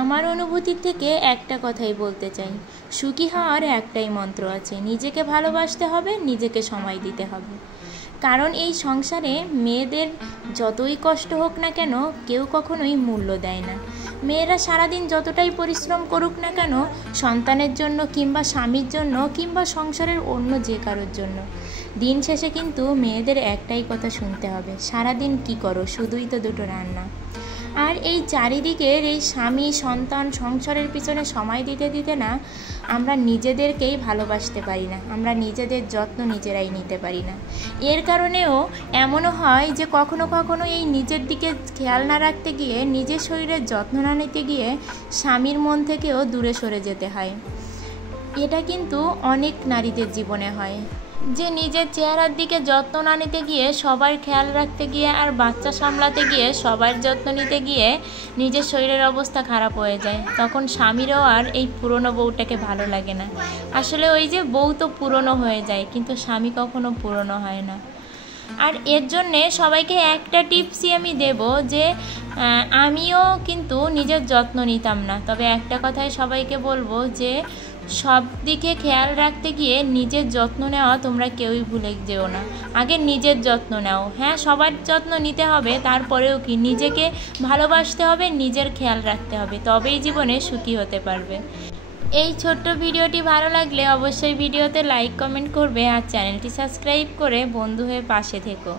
আমার অনুভূতি থেকে একটা কথাই বলতে চাই, সুখী হওয়ার একটাই মন্ত্র আছে, নিজেকে ভালোবাসতে হবে, নিজেকে সময় দিতে হবে। কারণ এই সংসারে মেয়েদের যতই কষ্ট হোক না কেন কেউ কখনোই মূল্য দেয় না। মেয়েরা সারাদিন যতটাই পরিশ্রম করুক না কেন সন্তানের জন্য কিংবা স্বামীর জন্য কিংবা সংসারের অন্য যে কারোর জন্য, দিন শেষে কিন্তু মেয়েদের একটাই কথা শুনতে হবে, সারাদিন কি করো, শুধুই তো দুটো রান্না। আর এই চারিদিকের এই স্বামী সন্তান সংসারের পিছনে সময় দিতে দিতে না আমরা নিজেদেরকেই ভালোবাসতে পারি না, আমরা নিজেদের যত্ন নিজেরাই নিতে পারি না। এর কারণেও এমনও হয় যে কখনো কখনো এই নিজের দিকে খেয়াল না রাখতে গিয়ে, নিজের শরীরের যত্ন না নিতে গিয়ে স্বামীর মন থেকেও দূরে সরে যেতে হয়। এটা কিন্তু অনেক নারীদের জীবনে হয়, যে নিজের চেহারার দিকে যত্ন না নিতে গিয়ে সবার খেয়াল রাখতে গিয়ে আর বাচ্চা সামলাতে গিয়ে সবার যত্ন নিতে গিয়ে নিজের শরীরের অবস্থা খারাপ হয়ে যায়। তখন স্বামীরও আর এই পুরনো বউটাকে ভালো লাগে না। আসলে ওই যে বউ তো পুরনো হয়ে যায়, কিন্তু স্বামী কখনো পুরনো হয় না। আর এর জন্যে সবাইকে একটা টিপসই আমি দেব যে আমিও কিন্তু নিজের যত্ন নিতাম না, তবে একটা কথাই সবাইকে বলবো যে সব দিকে খেয়াল রাখতে গিয়ে নিজের যত্ন নেওয়া তোমরা কেউই ভুলে যেও না। আগে নিজের যত্ন নাও, হ্যাঁ সবার যত্ন নিতে হবে, তারপরেও কি নিজেকে ভালোবাসতে হবে, নিজের খেয়াল রাখতে হবে, তবেই জীবনে সুখী হতে পারবে। এই ছোট্ট ভিডিওটি ভালো লাগলে অবশ্যই ভিডিওতে লাইক কমেন্ট করবে আর চ্যানেলটি সাবস্ক্রাইব করে বন্ধু হয়ে পাশে থেকো।